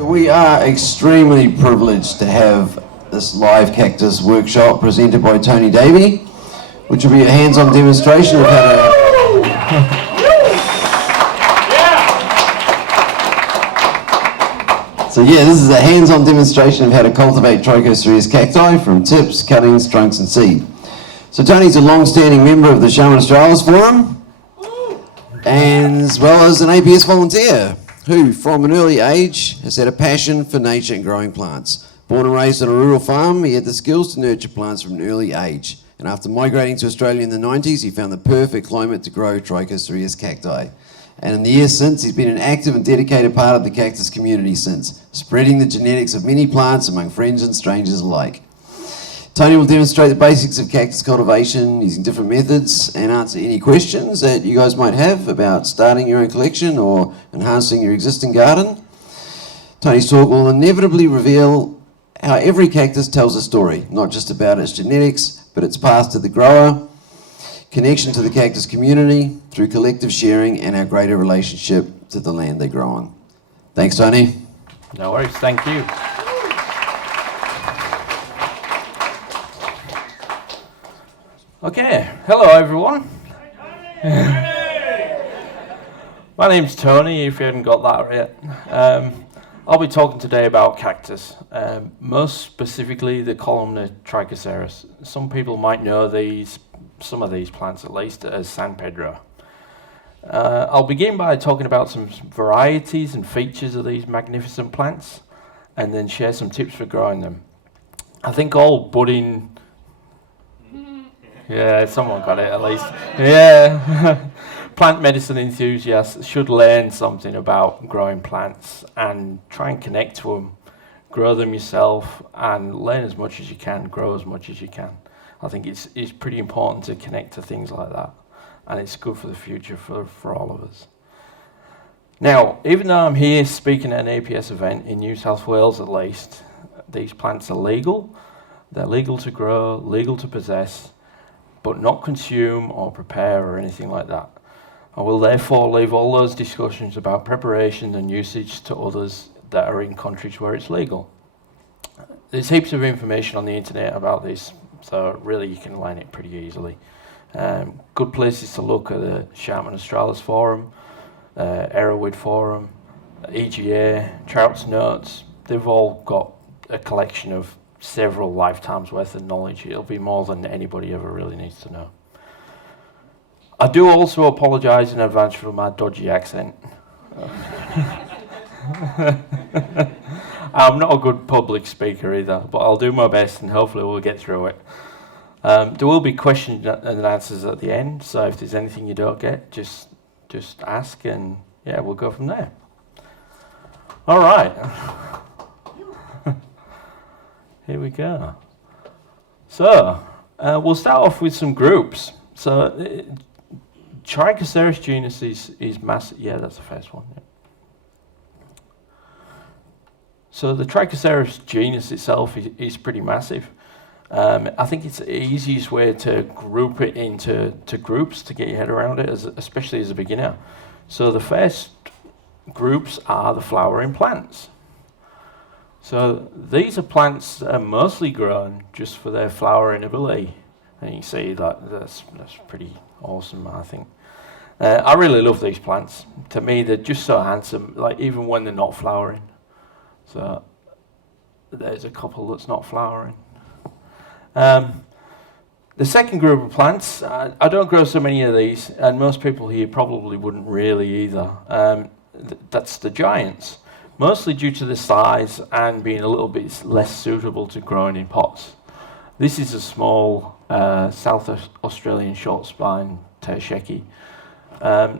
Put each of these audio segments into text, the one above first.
We are extremely privileged to have this live cactus workshop presented by Tony Davey, which will be a hands-on demonstration of how to... So yeah, this is a hands-on demonstration of how to cultivate Trichocereus cacti from tips, cuttings, trunks and seed. So Tony's a long-standing member of the Shaman Australis Forum, and as well as an APS volunteer, who from an early age has had a passion for nature and growing plants. Born and raised on a rural farm, he had the skills to nurture plants from an early age. And after migrating to Australia in the 90s, he found the perfect climate to grow Trichocereus cacti. And in the years since, he's been an active and dedicated part of the cactus community since, spreading the genetics of many plants among friends and strangers alike. Tony will demonstrate the basics of cactus cultivation using different methods and answer any questions that you guys might have about starting your own collection or enhancing your existing garden. Tony's talk will inevitably reveal how every cactus tells a story, not just about its genetics, but its path to the grower, connection to the cactus community through collective sharing, and our greater relationship to the land they grow on. Thanks, Tony. No worries, thank you. Okay, hello everyone. My name's Tony, if you hadn't got that yet. I'll be talking today about cactus, most specifically the columnar Trichocereus. Some people might know some of these plants at least, as San Pedro. I'll begin by talking about some varieties and features of these magnificent plants, and then share some tips for growing them. I think all budding... Yeah, someone got it at least. Yeah. Plant medicine enthusiasts should learn something about growing plants and try and connect to them, grow them yourself, and learn as much as you can, grow as much as you can. I think it's pretty important to connect to things like that, and it's good for the future for all of us. Now, even though I'm here speaking at an APS event in New South Wales at least, these plants are legal. They're legal to grow, legal to possess, but not consume or prepare or anything like that. I will therefore leave all those discussions about preparation and usage to others that are in countries where it's legal. There's heaps of information on the internet about this, so really you can learn it pretty easily. Good places to look are the Shaman Australis Forum, Erowid Forum, EGA, Trout's Notes. They've all got a collection of several lifetimes worth of knowledge. It'll be more than anybody ever really needs to know. I do also apologise in advance for my dodgy accent. I'm not a good public speaker either, but I'll do my best and hopefully we'll get through it. There will be questions and answers at the end, so if there's anything you don't get, just ask and yeah, we'll go from there. All right. Here we go. So, we'll start off with some groups. So, Trichocereus genus is massive. Yeah, that's the first one. Yeah. So, the Trichocereus genus itself is pretty massive. I think it's the easiest way to group it into groups to get your head around it, especially as a beginner. So, the first groups are the flowering plants. So these are plants that are mostly grown just for their flowering ability, and you can see that's pretty awesome, I think. I really love these plants. To me, they're just so handsome, like even when they're not flowering. So there's a couple that's not flowering. The second group of plants, I don't grow so many of these, and most people here probably wouldn't really either. That's the giants. Mostly due to the size and being a little bit less suitable to growing in pots. This is a small South Australian short spine tersheki.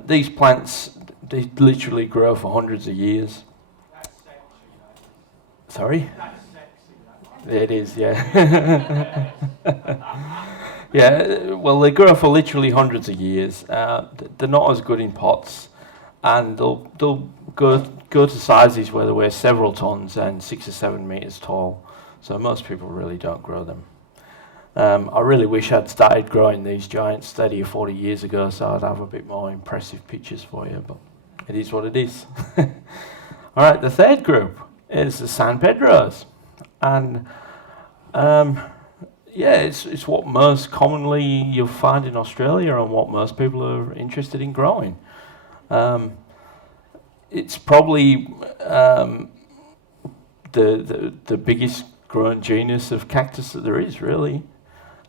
These plants, they literally grow for hundreds of years. That's sexy, you know. Sorry? That's sexy. It is, yeah. Yeah, well, they grow for literally hundreds of years. They're not as good in pots, and they'll go to sizes where they weigh several tons and 6 or 7 meters tall. So most people really don't grow them. I really wish I'd started growing these giants 30 or 40 years ago, so I'd have a bit more impressive pictures for you, but it is what it is. All right, the third group is the San Pedros. And yeah, it's what most commonly you'll find in Australia and what most people are interested in growing. It's probably the biggest growing genus of cactus that there is, really.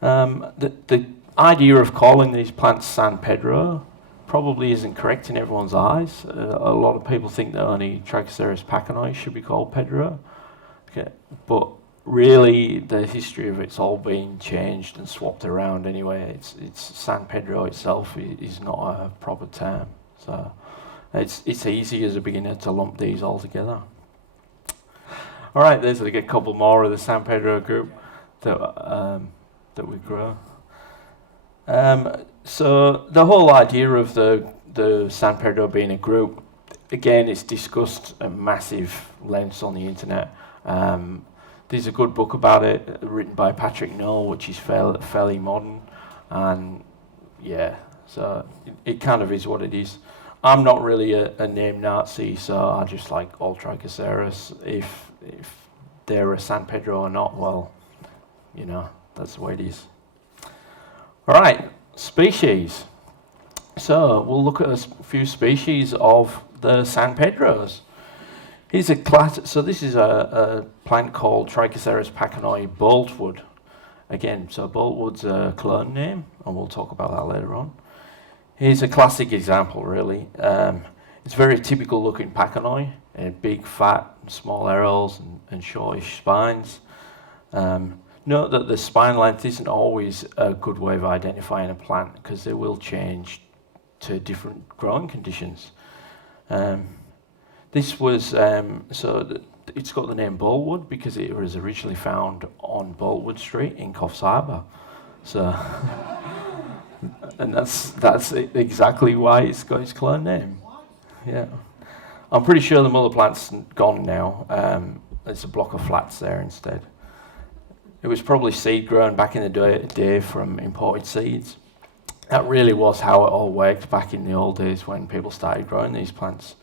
The idea of calling these plants San Pedro probably isn't correct in everyone's eyes. A lot of people think that only Trichocereus pacani should be called Pedro. Okay, but really, the history of it's all been changed and swapped around anyway. It's San Pedro itself is not a proper term, so it's easy as a beginner to lump these all together. All right, there's like a couple more of the San Pedro group that we grow. So the whole idea of the San Pedro being a group, again, it's discussed at massive lengths on the internet. There's a good book about it written by Patrick Noel, which is fairly modern, and yeah, so it kind of is what it is. I'm not really a name Nazi, so I just like all Trichocereus. If they're a San Pedro or not, well, you know, that's the way it is. All right, species. So we'll look at a few species of the San Pedros. Here's a class. So this is a plant called Trichocereus pacani boltwood. Again, so boltwood's a clone name, and we'll talk about that later on. Here's a classic example, really. It's very typical looking pacani, big, fat, small arrows and shortish spines. Note that the spine length isn't always a good way of identifying a plant because they will change to different growing conditions. This was, it's got the name boltwood because it was originally found on Boltwood Street in Coffs Harbour. So, and that's exactly why it's got its clone name. Yeah. I'm pretty sure the mother plant's gone now. There's a block of flats there instead. It was probably seed grown back in the day from imported seeds. That really was how it all worked back in the old days when people started growing these plants.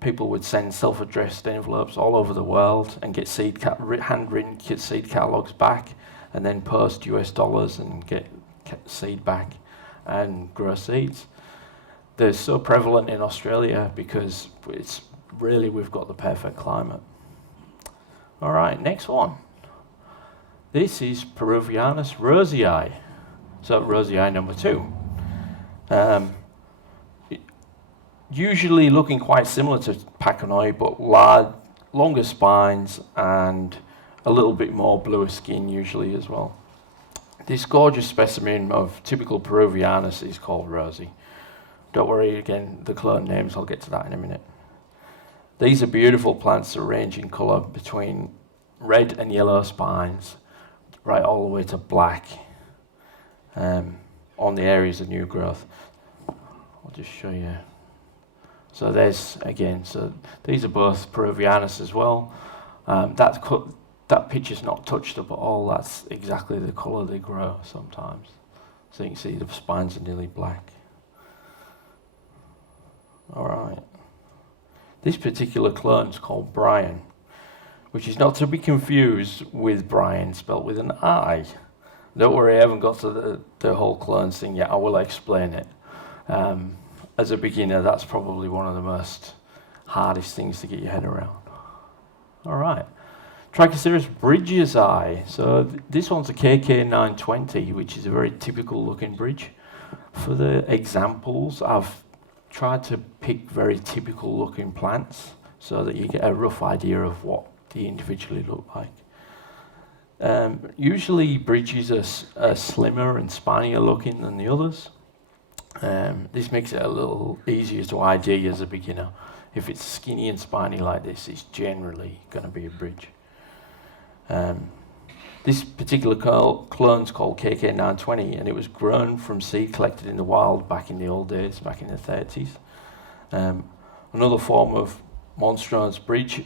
People would send self-addressed envelopes all over the world and get handwritten seed catalogs back, and then post US dollars and get seed back and grow seeds. They're so prevalent in Australia because it's really, we've got the perfect climate. All right, next one. This is Peruvianus rosei. So rosei number 2. Usually looking quite similar to pacani, but longer spines and a little bit more bluer skin usually as well. This gorgeous specimen of typical Peruvianus is called rosei. Don't worry, again, the clone names, I'll get to that in a minute. These are beautiful plants that range in colour between red and yellow spines, right all the way to black on the areas of new growth. I'll just show you. So there's, again, so these are both Peruvianus as well. That picture's not touched up at all. That's exactly the colour they grow sometimes. So you can see the spines are nearly black. All right. This particular clone is called Brian, which is not to be confused with Brian, spelt with an I. Don't worry, I haven't got to the whole clones thing yet. I will explain it. As a beginner, that's probably one of the most hardest things to get your head around. All right. Trichocereus bridgesii. So this one's a KK920, which is a very typical looking bridge. For the examples, I've tried to pick very typical looking plants so that you get a rough idea of what they individually look like. Usually bridges are slimmer and spinier looking than the others. This makes it a little easier to ID as a beginner. If it's skinny and spiny like this, it's generally going to be a bridge. This particular clone's called KK920, and it was grown from seed collected in the wild back in the old days, back in the 30s. Another form of monstrous bridge,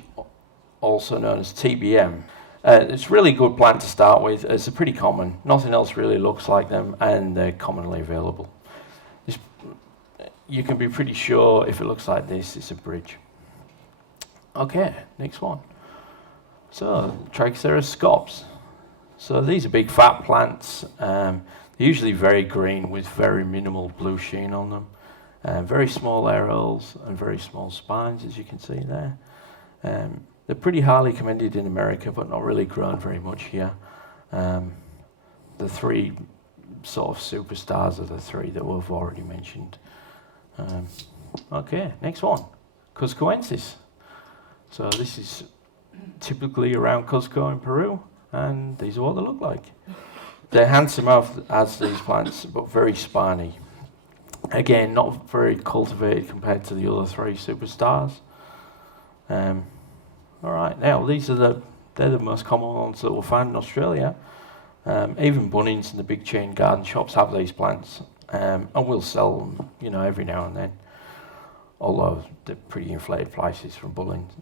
also known as TBM. It's a really good plant to start with. It's pretty common. Nothing else really looks like them, and they're commonly available. You can be pretty sure if it looks like this, it's a bridge. Okay, next one. So, Trichocereus scops. So these are big fat plants. They're usually very green with very minimal blue sheen on them. Very small areoles and very small spines, as you can see there. They're pretty highly commended in America, but not really grown very much here. The three sort of superstars are the three that we've already mentioned. Okay, next one. Cuscoensis. So this is typically around Cusco in Peru, and these are what they look like. They're handsome as these plants, but very spiny. Again, not very cultivated compared to the other three superstars. All right, now they're the most common ones that we'll find in Australia. Even Bunnings and the big chain garden shops have these plants, and we'll sell them, every now and then. Although they're pretty inflated prices from Bunnings.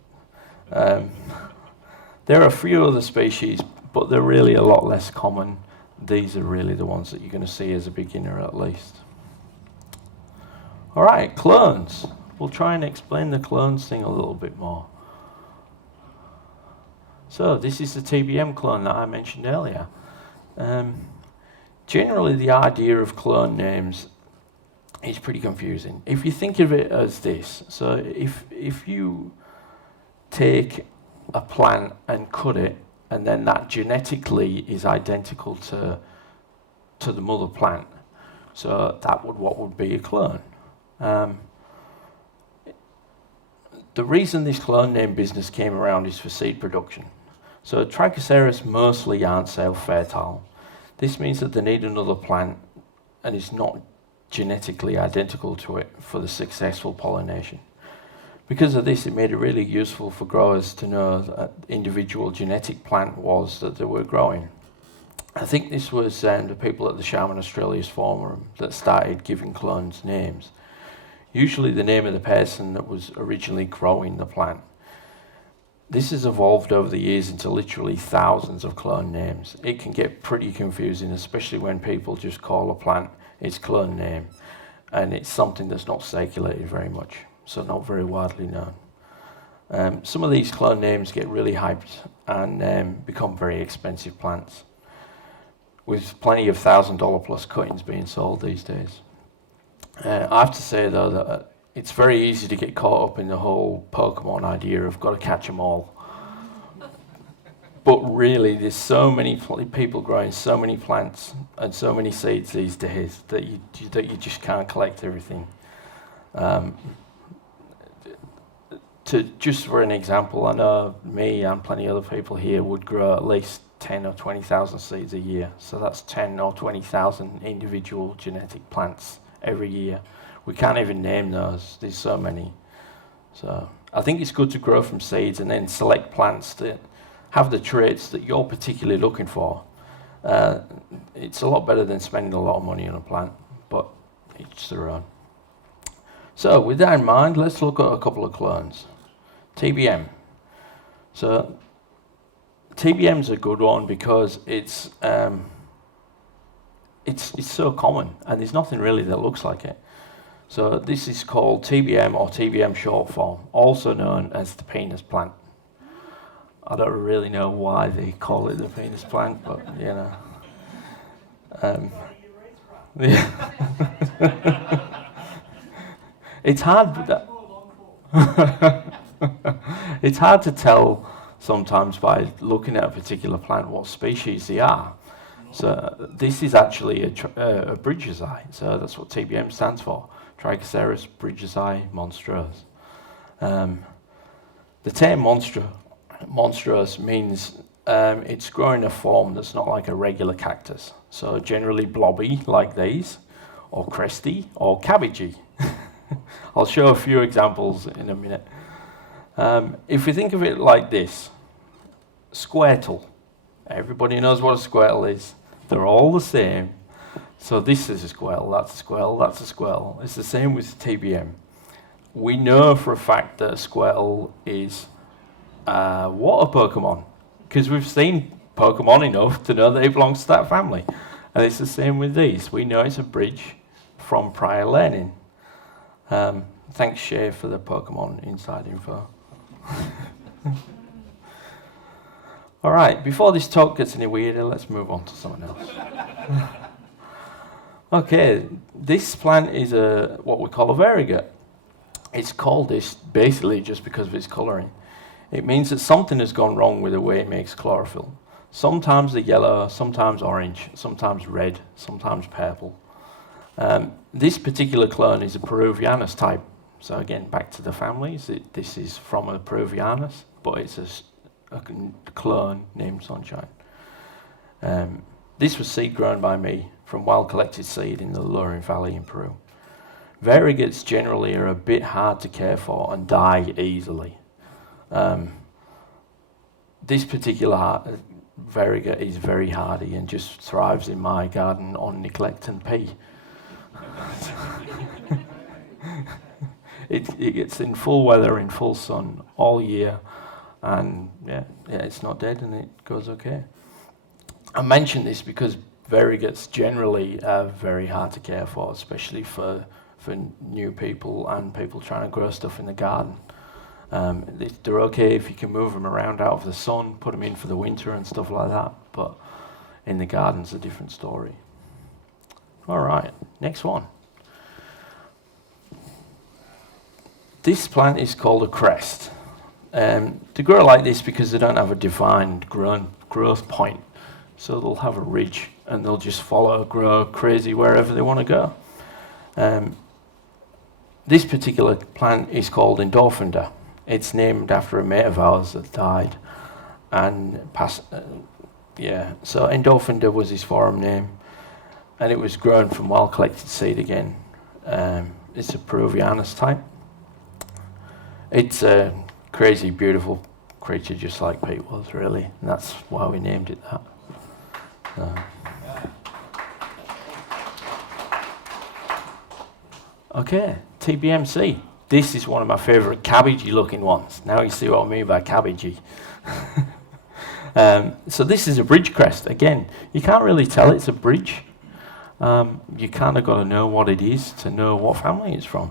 There are a few other species, but they're really a lot less common. These are really the ones that you're going to see as a beginner, at least. All right, clones. We'll try and explain the clones thing a little bit more. So this is the TBM clone that I mentioned earlier. Generally, the idea of clone names is pretty confusing. If you think of it as this, so if you take a plant and cut it, and then that genetically is identical to the mother plant, so what would be a clone. The reason this clone name business came around is for seed production. So Trichocereus mostly aren't self-fertile. This means that they need another plant, and it's not genetically identical to it for the successful pollination. Because of this, it made it really useful for growers to know that individual genetic plant was that they were growing. I think this was the people at the Shaman Australis forum that started giving clones names. Usually the name of the person that was originally growing the plant. This has evolved over the years into literally thousands of clone names. It can get pretty confusing, especially when people just call a plant its clone name, and it's something that's not circulated very much, so not very widely known. Some of these clone names get really hyped and become very expensive plants, with plenty of $1,000 plus cuttings being sold these days. I have to say though that it's very easy to get caught up in the whole Pokemon idea of got to catch them all. But really, there's so many people growing so many plants and so many seeds these days that you just can't collect everything. Just for an example, I know me and plenty of other people here would grow at least 10 or 20,000 seeds a year. So that's 10 or 20,000 individual genetic plants every year. We can't even name those. There's so many. So I think it's good to grow from seeds and then select plants that have the traits that you're particularly looking for. It's a lot better than spending a lot of money on a plant, but each their own. So with that in mind, let's look at a couple of clones. TBM. So TBM's a good one because it's so common and there's nothing really that looks like it. So this is called TBM or TBM short form, also known as the penis plant. I don't really know why they call it the penis plant, but it's hard. It's hard to tell sometimes by looking at a particular plant what species they are. So this is actually a Bridgesii, so that's what TBM stands for. Trichocereus Bridgesii monstrose. The term monstrose means it's growing a form that's not like a regular cactus. So generally blobby like these, or cresty, or cabbagey. I'll show a few examples in a minute. If we think of it like this, squirtle. Everybody knows what a squirtle is. They're all the same. So this is a squirtle, that's a squirtle, that's a squirtle. It's the same with TBM. We know for a fact that a squirtle is a water Pokemon, because we've seen Pokemon enough to know that it belongs to that family. And it's the same with these. We know it's a bridge from prior learning. Thanks, Shay, for the Pokemon inside info. All right, before this talk gets any weirder, let's move on to something else. Okay, this plant is what we call a variegate. It's called this basically just because of its colouring. It means that something has gone wrong with the way it makes chlorophyll. Sometimes they're yellow, sometimes orange, sometimes red, sometimes purple. This particular clone is a Peruvianus type. So again, back to the families, this is from a Peruvianus, but it's a clone named Sunshine. This was seed grown by me from wild collected seed in the Loren Valley in Peru. Variegates generally are a bit hard to care for and die easily. This particular variegate is very hardy and just thrives in my garden on neglect and pea. It gets in full weather, in full sun all year, and yeah, it's not dead and it goes okay. I mention this because variegates generally are very hard to care for, especially for new people and people trying to grow stuff in the garden. They're okay if you can move them around out of the sun, put them in for the winter and stuff like that, but in the garden's a different story. All right, next one. This plant is called a crest. They grow like this because they don't have a defined growth point. So they'll have a ridge and they'll just grow crazy wherever they want to go. This particular plant is called Endorphinda. It's named after a mate of ours that died and passed. So Endorphinda was his forum name, and it was grown from wild collected seed again. It's a Peruvianus type. It's a crazy, beautiful creature, just like Pete was, really, and that's why we named it that. Okay, TBMC. This is one of my favourite cabbagey looking ones. Now you see what I mean by cabbagey. So this is a bridge crest. Again, you can't really tell it's a bridge. You kind of got to know what it is to know what family it's from.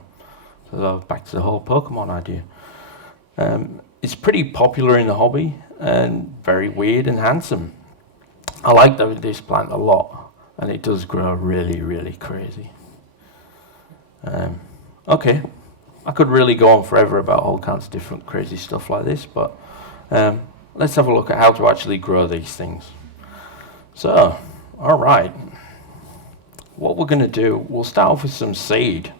So back to the whole Pokemon idea. It's pretty popular in the hobby and very weird and handsome. I like this plant a lot, and it does grow really, really crazy. Okay, I could really go on forever about all kinds of different crazy stuff like this, but let's have a look at how to actually grow these things. So, all right, what we're going to do, we'll start off with some seed.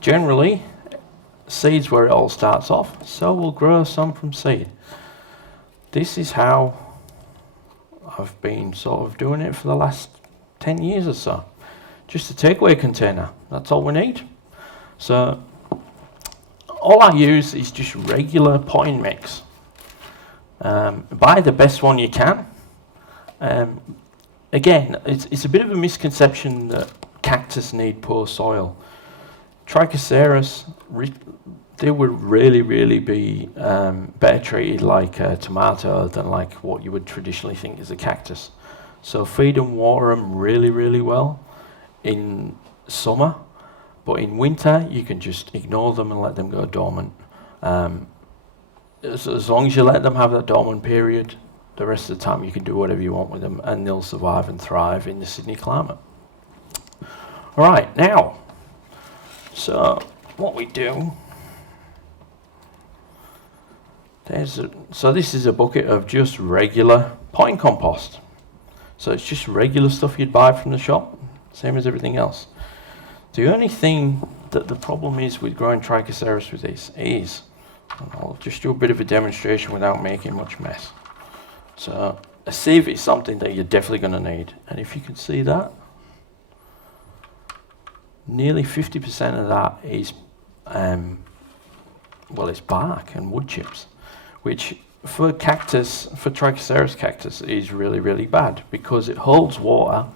Generally, seed's where it all starts off, so we'll grow some from seed. This is how I've been sort of doing it for the last 10 years or so. Just a takeaway container, that's all we need. So all I use is just regular potting mix. Buy the best one you can. Again, it's a bit of a misconception that cactus need poor soil. Trichocereus, they would really be better treated like a tomato than like what you would traditionally think is a cactus. So feed and water them really well in summer, but in winter you can just ignore them and let them go dormant. As long as you let them have that dormant period, the rest of the time you can do whatever you want with them and they'll survive and thrive in the Sydney climate. All right, now, so what we do, so this is a bucket of just regular potting compost. So it's just regular stuff you'd buy from the shop, same as everything else. The only thing that the problem is with growing Trichocereus with this is, and I'll just do a bit of a demonstration without making much mess. So a sieve is something that you're definitely going to need, and if you can see that, nearly 50% of that is, it's bark and wood chips, which for Trichocereus cactus is really bad because it holds water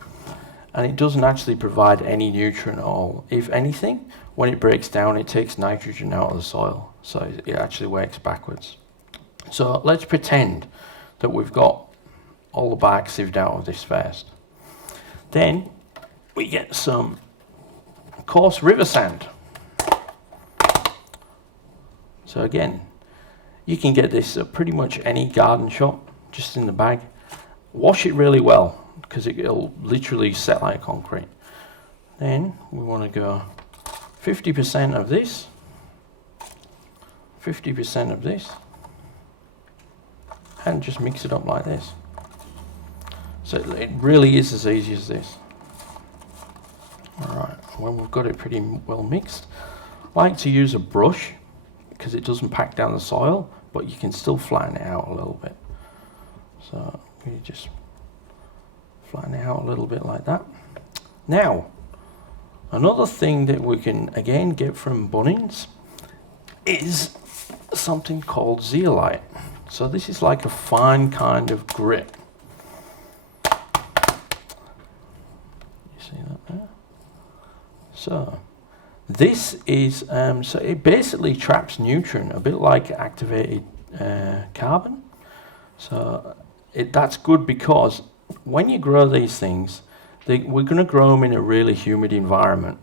and it doesn't actually provide any nutrient at all. If anything, when it breaks down, it takes nitrogen out of the soil, so it actually works backwards. So let's pretend that we've got all the bark sieved out of this first. Then we get some coarse river sand. So again, You can get this at pretty much any garden shop, just in the bag. Wash it really well, because it'll literally set like concrete. Then we want to go 50% of this, 50% of this, and just mix it up like this. So it really is as easy as this. Alright, when we've got it pretty well mixed, I like to use a brush because it doesn't pack down the soil, but you can still flatten it out a little bit. So you just flatten it out a little bit like that. Now, another thing that we can again get from Bunnings is something called zeolite. So this is like a fine kind of grit. You see that there? So this is, so it basically traps nutrient, a bit like activated carbon. So that's good because when you grow these things, we're going to grow them in a really humid environment.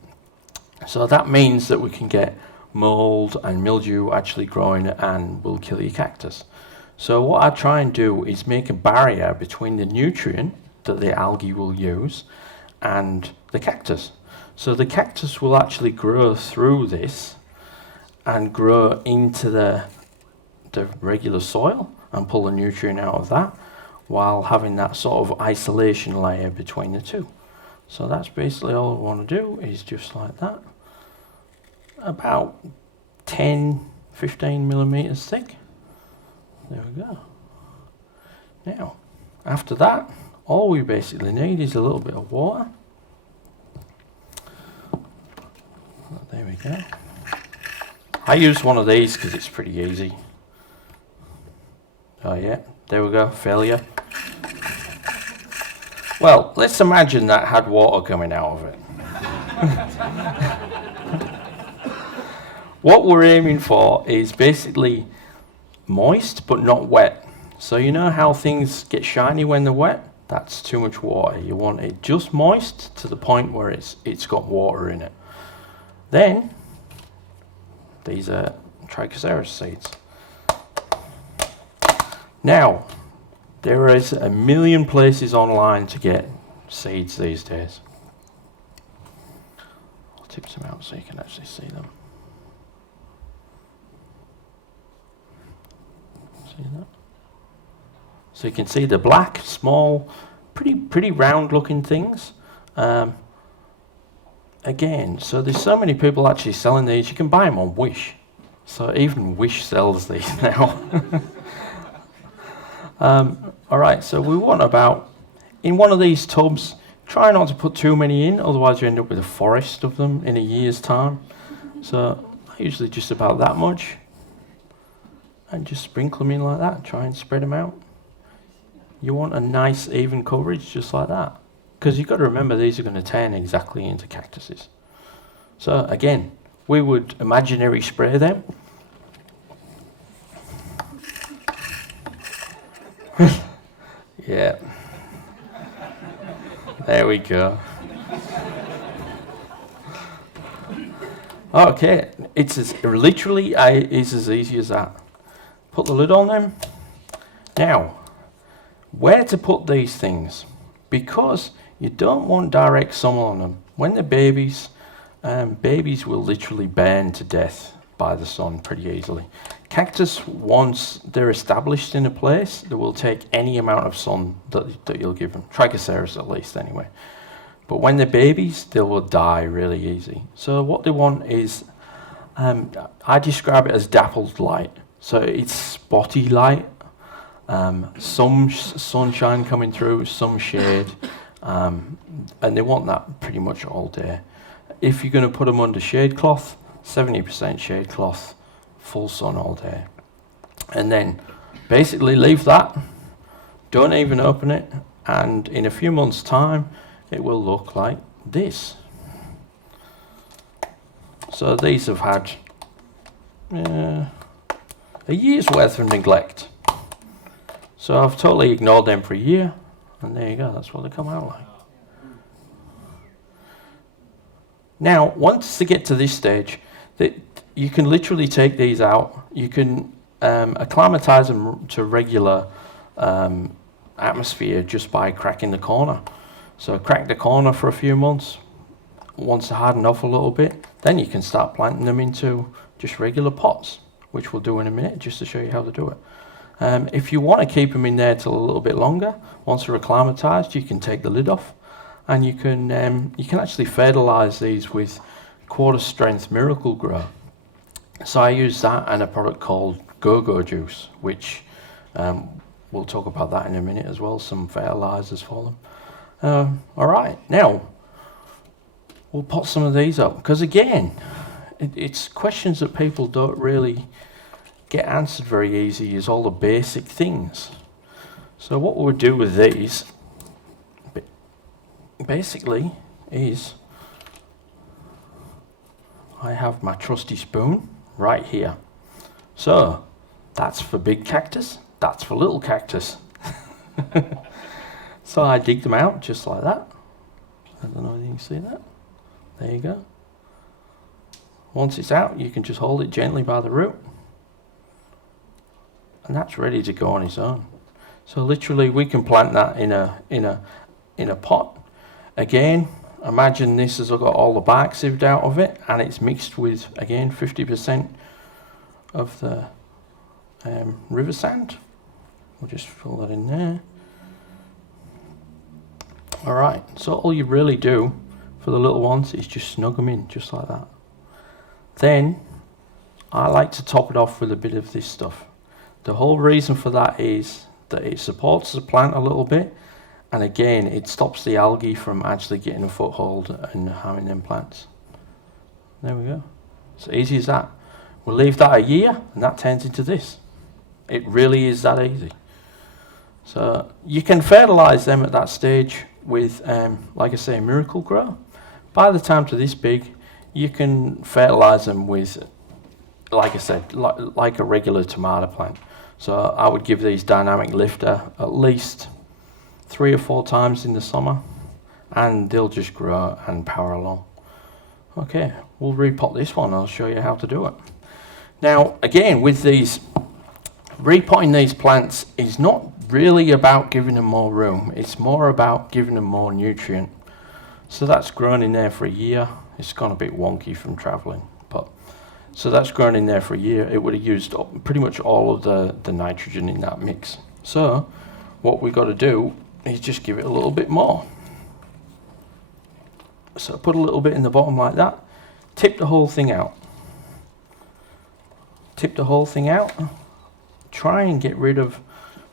So that means that we can get mold and mildew actually growing and will kill your cactus. So what I try and do is make a barrier between the nutrient that the algae will use and the cactus. So the cactus will actually grow through this and grow into the regular soil and pull the nutrient out of that, while having that sort of isolation layer between the two. So that's basically all I want to do, is just like that. About 10, 15 millimeters thick. There we go. Now, after that, all we basically need is a little bit of water. There we go. I use one of these because it's pretty easy. Oh yeah, there we go, failure. Well, let's imagine that had water coming out of it. What we're aiming for is basically moist but not wet. So you know how things get shiny when they're wet? That's too much water. You want it just moist to the point where it's got water in it. Then, these are Trichocereus seeds. Now, there is a million places online to get seeds these days. I'll tip some out so you can actually see them. See that? So you can see the black, small, pretty round looking things. Again, so there's so many people actually selling these, you can buy them on Wish. So even Wish sells these now. Alright, so we want about, in one of these tubs, try not to put too many in, otherwise you end up with a forest of them in a year's time. So usually just about that much. And just sprinkle them in like that, try and spread them out. You want a nice even coverage just like that. Because you've got to remember these are going to turn exactly into cactuses. So again, we would imaginary spray them. Yeah. There we go. Okay, it's literally is as easy as that. Put the lid on them. Now, where to put these things? Because you don't want direct sun on them. When they're babies, babies will literally burn to death by the sun pretty easily. Cactus, once they're established in a place, they will take any amount of sun that you'll give them. Trichocereus at least anyway. But when they're babies, they will die really easy. So what they want is, I describe it as dappled light. So it's spotty light, some sunshine coming through, some shade, and they want that pretty much all day. If you're going to put them under shade cloth, 70% shade cloth, full sun all day. And then basically leave that, don't even open it, and in a few months' time, it will look like this. So these have had a year's worth of neglect. So I've totally ignored them for a year, and there you go, that's what they come out like. Now, once they get to this stage, that you can literally take these out. You can acclimatise them to regular atmosphere just by cracking the corner. So crack the corner for a few months. Once they harden off a little bit, then you can start planting them into just regular pots, which we'll do in a minute just to show you how to do it. If you want to keep them in there till a little bit longer, once they're acclimatized, you can take the lid off, and you can actually fertilize these with quarter strength Miracle Grow. So I use that and a product called Go-Go Juice, which we'll talk about that in a minute as well, some fertilizers for them. All right, now we'll pot some of these up, because again, it's questions that people don't really get answered very easy, is all the basic things. So what we'll do with these basically is I have my trusty spoon right here. So that's for big cactus, that's for little cactus. So I dig them out just like that. I don't know if you can see that. There you go. Once it's out, you can just hold it gently by the root, and that's ready to go on its own. So literally we can plant that in a pot. Again, imagine this has got all the bark sieved out of it, and it's mixed with, again, 50% of the river sand. We'll just fill that in there. All right, so all you really do for the little ones is just snug them in, just like that. Then I like to top it off with a bit of this stuff. The whole reason for that is that it supports the plant a little bit, and again, it stops the algae from actually getting a foothold and harming them plants. There we go. It's easy as that. We'll leave that a year, and that turns into this. It really is that easy. So you can fertilize them at that stage with, like I say, Miracle Grow. By the time to this big, you can fertilize them with, like I said, like a regular tomato plant. So I would give these dynamic lifter at least 3 or 4 times in the summer, and they'll just grow and power along. Okay, we'll repot this one. I'll show you how to do it. Now, again, with these, repotting these plants is not really about giving them more room. It's more about giving them more nutrient. So that's grown in there for a year. It's gone a bit wonky from traveling, but so that's grown in there for a year. It would have used pretty much all of the nitrogen in that mix. So what we've got to do is just give it a little bit more. So put a little bit in the bottom like that. Tip the whole thing out. Tip the whole thing out. Try and get rid of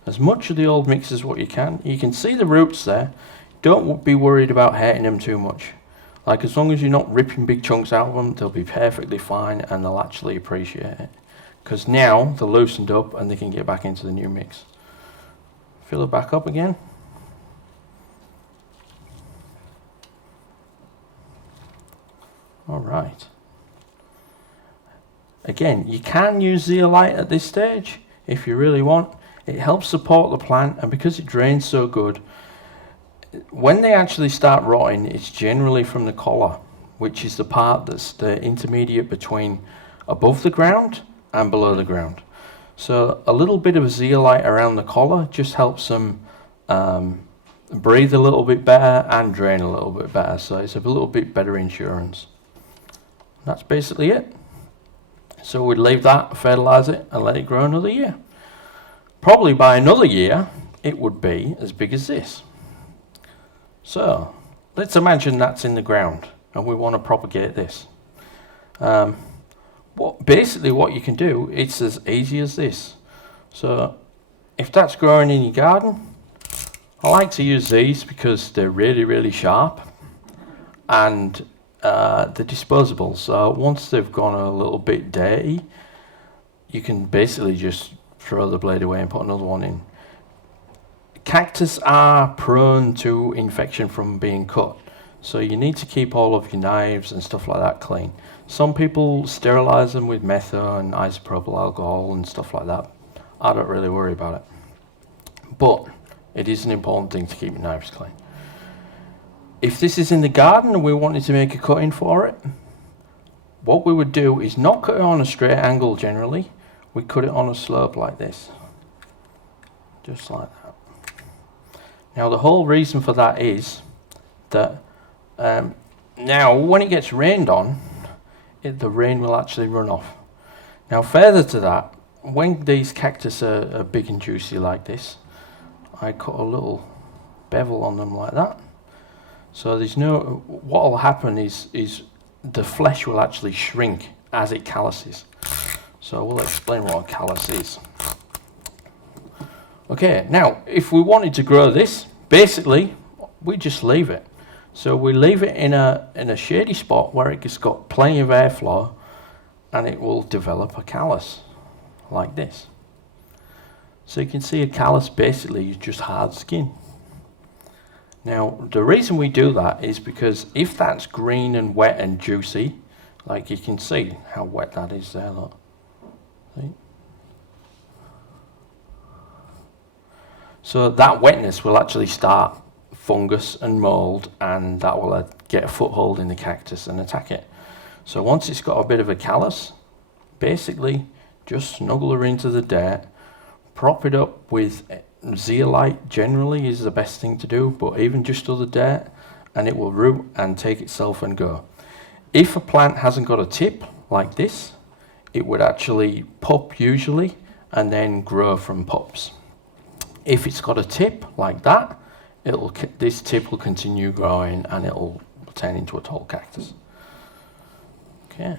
as much of the old mix as what you can. You can see the roots there. Don't be worried about hurting them too much. Like, as long as you're not ripping big chunks out of them, they'll be perfectly fine, and they'll actually appreciate it. Because now they're loosened up and they can get back into the new mix. Fill it back up again. All right. Again, you can use zeolite at this stage if you really want. It helps support the plant, and because it drains so good, when they actually start rotting, it's generally from the collar, which is the part that's the intermediate between above the ground and below the ground. So a little bit of zeolite around the collar just helps them breathe a little bit better and drain a little bit better. So it's a little bit better insurance. That's basically it. So we'd leave that, fertilize it, and let it grow another year. Probably by another year, it would be as big as this. So let's imagine that's in the ground and we want to propagate this. Basically what you can do, it's as easy as this. So if that's growing in your garden, I like to use these because they're really, really sharp, and they're disposable. So once they've gone a little bit dirty, you can basically just throw the blade away and put another one in. Cactus are prone to infection from being cut, so you need to keep all of your knives and stuff like that clean. Some people sterilize them with metho and isopropyl alcohol and stuff like that. I don't really worry about it, but it is an important thing to keep your knives clean. If this is in the garden and we wanted to make a cutting for it, what we would do is not cut it on a straight angle generally. we cut it on a slope like this. Just like that. Now the whole reason for that is that now when it gets rained on, the rain will actually run off. Now further to that, when these cactus are big and juicy like this, I cut a little bevel on them like that. So there's no, what will happen is the flesh will actually shrink as it calluses. So we'll explain what a callus is. Okay, now if we wanted to grow this, basically we just leave it. So we leave it in a shady spot where it's got plenty of airflow, and it will develop a callus like this. So you can see a callus basically is just hard skin. Now the reason we do that is because if that's green and wet and juicy, like you can see how wet that is there, look. See? So that wetness will actually start fungus and mold, and that will get a foothold in the cactus and attack it. So once it's got a bit of a callus, basically just snuggle her into the dirt, prop it up with zeolite generally is the best thing to do, but even just other dirt, and it will root and take itself and go. If a plant hasn't got a tip like this, it would actually pop usually and then grow from pops. If it's got a tip like that, this tip will continue growing and it'll turn into a tall cactus. Okay.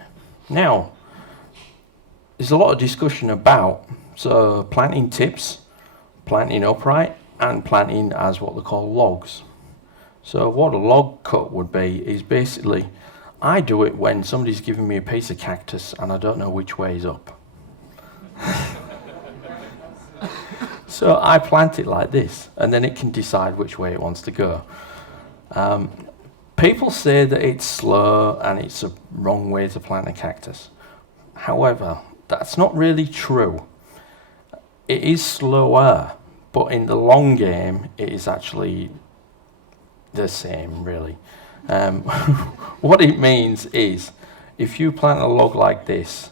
Now, there's a lot of discussion about planting tips, planting upright, and planting as what they call logs. So what a log cut would be is basically, I do it when somebody's giving me a piece of cactus and I don't know which way is up. So I plant it like this, and then it can decide which way it wants to go. People say that it's slow and it's a wrong way to plant a cactus. However, that's not really true. It is slower, but in the long game, it is actually the same, really. What it means is, if you plant a log like this,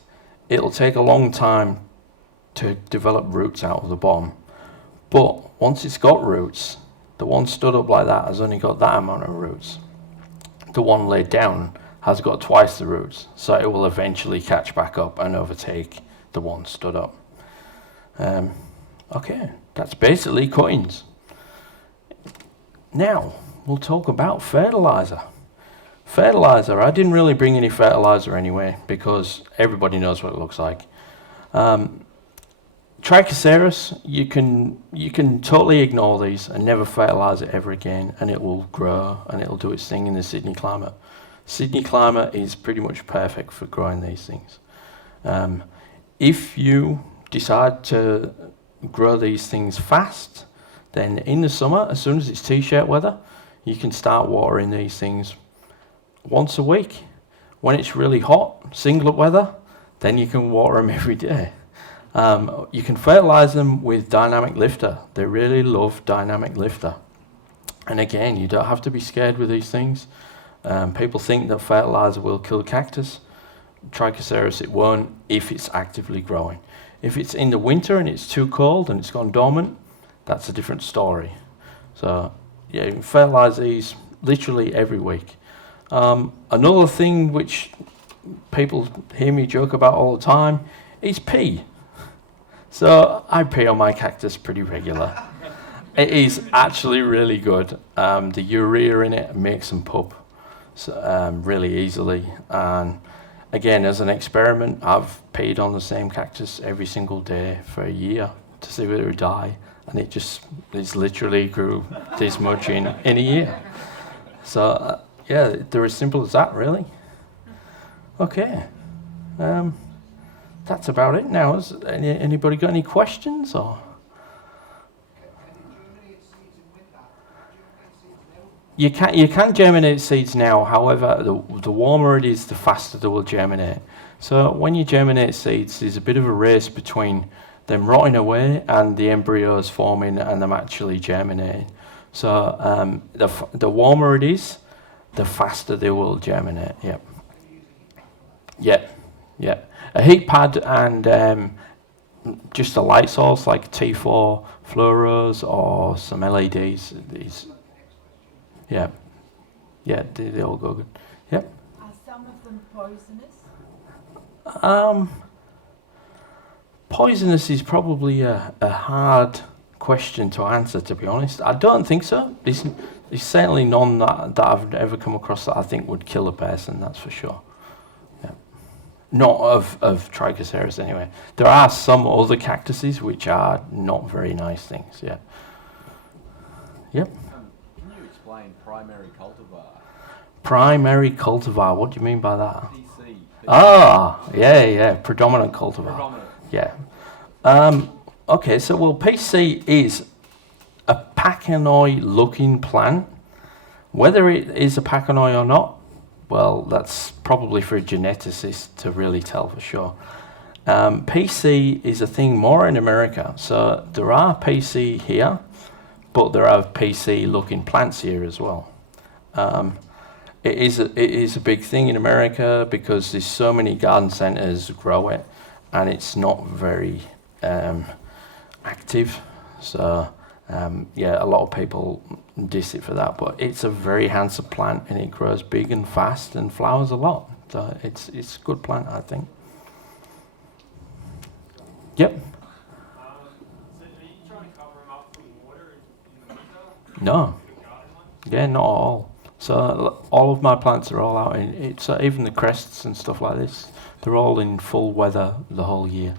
it'll take a long time to develop roots out of the bottom. But once it's got roots, the one stood up like that has only got that amount of roots. The one laid down has got twice the roots, so it will eventually catch back up and overtake the one stood up. Okay, that's basically cuttings. Now, we'll talk about fertilizer. Fertilizer, I didn't really bring any fertilizer anyway, because everybody knows what it looks like. Trichocereus, you can totally ignore these and never fertilize it ever again, and it will grow and it'll do its thing in the Sydney climate. Sydney climate is pretty much perfect for growing these things. If you decide to grow these things fast, then in the summer, as soon as it's t-shirt weather, you can start watering these things once a week. When it's really hot, singlet weather, then you can water them every day. You can fertilize them with dynamic lifter. They really love dynamic lifter. And again, you don't have to be scared with these things. People think that fertilizer will kill cactus. Trichocereus, it won't if it's actively growing. If it's in the winter and it's too cold and it's gone dormant, that's a different story. So yeah, you can fertilize these literally every week. Another thing which people hear me joke about all the time is pee. So I pee on my cactus pretty regular. It is actually really good. The urea in it makes them pup really easily. And again, as an experiment, I've peed on the same cactus every single day for a year to see whether it would die. And it's literally grew this much in a year. So yeah, they're as simple as that, really. Okay. That's about it now. Has anybody got any questions? Or? You can germinate seeds now. However, the warmer it is, the faster they will germinate. So when you germinate seeds, there's a bit of a race between them rotting away and the embryos forming and them actually germinating. So the warmer it is, the faster they will germinate. Yep. Yeah. A heat pad and just a light source like T4 fluoros or some LEDs. Yeah, yeah, they all go good. Yep. Are some of them poisonous? Poisonous is probably a hard question to answer, to be honest. I don't think so. There's certainly none that I've ever come across that I think would kill a person, that's for sure. Yeah. Not of Trichocereus anyway. There are some other cactuses which are not very nice things, yeah. Yep. Can you explain primary cultivar? Primary cultivar, what do you mean by that? PC. Ah, yeah, predominant cultivar. Predominant. Yeah. Okay, so well, PC is a Pachanoi looking plant. Whether it is a Pachanoi or not, well, that's probably for a geneticist to really tell for sure. PC is a thing more in America. So there are PC here, but there are PC looking plants here as well. It is a big thing in America because there's so many garden centres grow it, and it's not very active. So yeah, a lot of people diss it for that, but it's a very handsome plant and it grows big and fast and flowers a lot. So it's a good plant, I think. Yep. So are you trying to cover them up from water in the winter? No. The garden ones? Yeah, not all. So all of my plants are all out in it. So even the crests and stuff like this, they're all in full weather the whole year.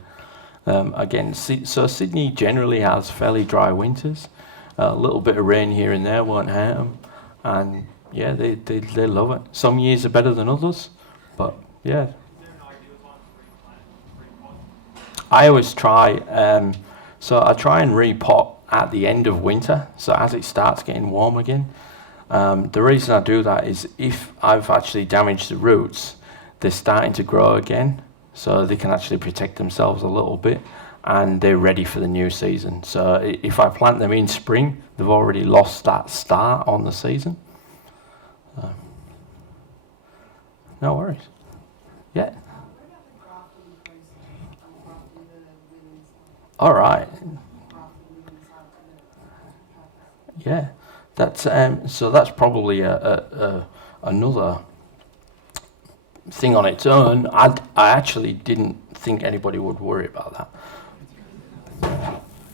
Again, so Sydney generally has fairly dry winters. A little bit of rain here and there won't hurt them, and yeah, they love it. Some years are better than others, but yeah. Is there an ideal time to repot? I always try. So I try and repot at the end of winter, so as it starts getting warm again. The reason I do that is if I've actually damaged the roots, they're starting to grow again, so they can actually protect themselves a little bit, and they're ready for the new season. So if I plant them in spring, they've already lost that start on the season. No worries. Yeah. What about the grafting process? Grafting the women's All right. grafting the women's side to the Yeah. That's so that's probably another thing on its own. I actually didn't think anybody would worry about that.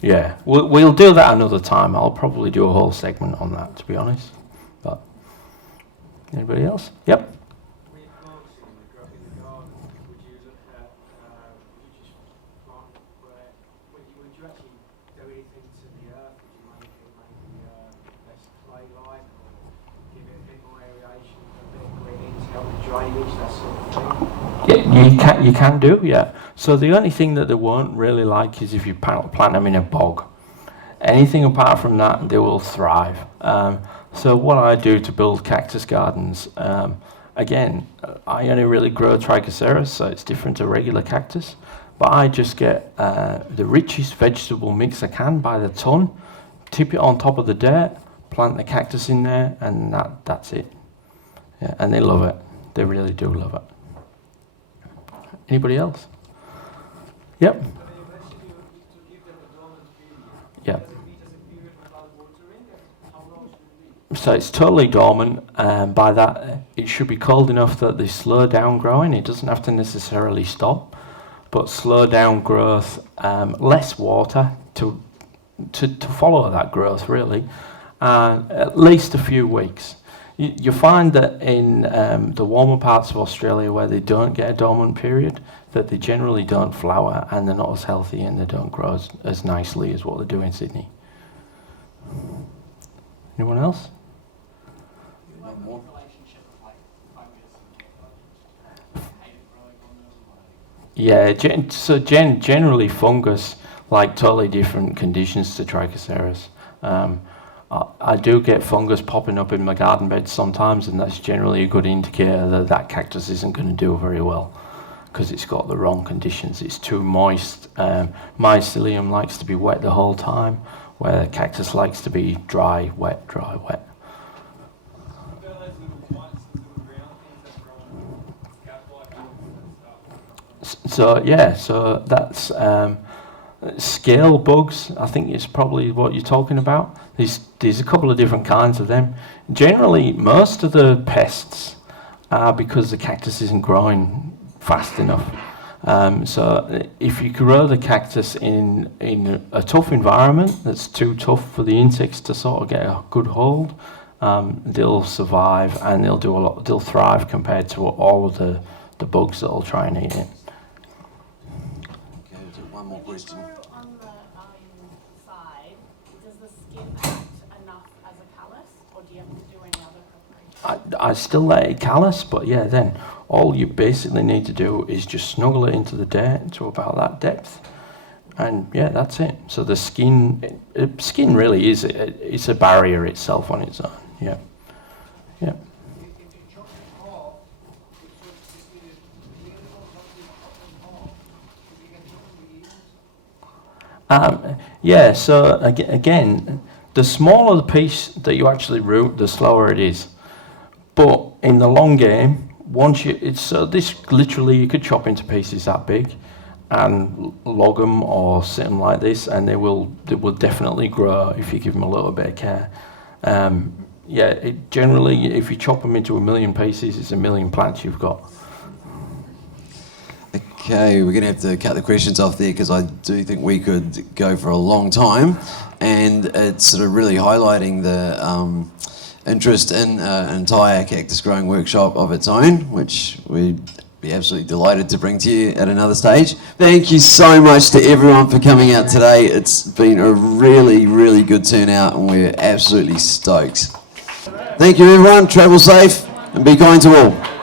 Yeah, we'll do that another time. I'll probably do a whole segment on that, to be honest. But anybody else? Yep. Replanting in the garden, would you look at, would you just plant where, would you actually do anything to the earth? Would you make it less clay-like, or give it a bit more aeration, a bit of greening to help with drainage, that sort of thing? Yeah, you can do, yeah. So the only thing that they won't really like is if you plant them in a bog. Anything apart from that, they will thrive. So what I do to build cactus gardens, again, I only really grow Trichocereus, so it's different to regular cactus. But I just get the richest vegetable mix I can by the ton, tip it on top of the dirt, plant the cactus in there, and that's it. Yeah, and they love it. They really do love it. Anybody else? Yep. Yep. So it's totally dormant, and by that it should be cold enough that they slow down growing. It doesn't have to necessarily stop, but slow down growth, less water to follow that growth really, at least a few weeks. You find that in the warmer parts of Australia where they don't get a dormant period, that they generally don't flower and they're not as healthy and they don't grow as nicely as what they do in Sydney. Anyone else? Yeah, generally fungus like totally different conditions to Trichocereus. I do get fungus popping up in my garden beds sometimes, and that's generally a good indicator that that cactus isn't going to do very well because it's got the wrong conditions. It's too moist. Mycelium likes to be wet the whole time, where the cactus likes to be dry, wet, dry, wet. So yeah, so that's Scale bugs, I think is probably what you're talking about. There's a couple of different kinds of them. Generally, most of the pests are because the cactus isn't growing fast enough. So if you grow the cactus in a tough environment that's too tough for the insects to sort of get a good hold, they'll survive and they'll thrive compared to all of the bugs that'll try and eat it. Okay, we'll do one more question. On the side, does the skin act enough as a callus, or do you have to do any other preparation? I still let it callus, but yeah, then all you basically need to do is just snuggle it into the dirt to about that depth, and yeah, that's it. So the skin really is it's a barrier itself on its own. Yeah, yeah. If you chop it off, if you leave it on something up and off, you get different yields. Yeah, so again, the smaller the piece that you actually root, the slower it is. But in the long game, this literally you could chop into pieces that big, and log them or sit them like this, and they will definitely grow if you give them a little bit of care. Yeah, generally, if you chop them into 1 million pieces, it's 1 million plants you've got. Okay, we're going to have to cut the questions off there because I do think we could go for a long time, and it's sort of really highlighting the interest in an entire cactus growing workshop of its own, which we'd be absolutely delighted to bring to you at another stage. Thank you so much to everyone for coming out today. It's been a really, really good turnout, and we're absolutely stoked. Thank you, everyone. Travel safe and be kind to all.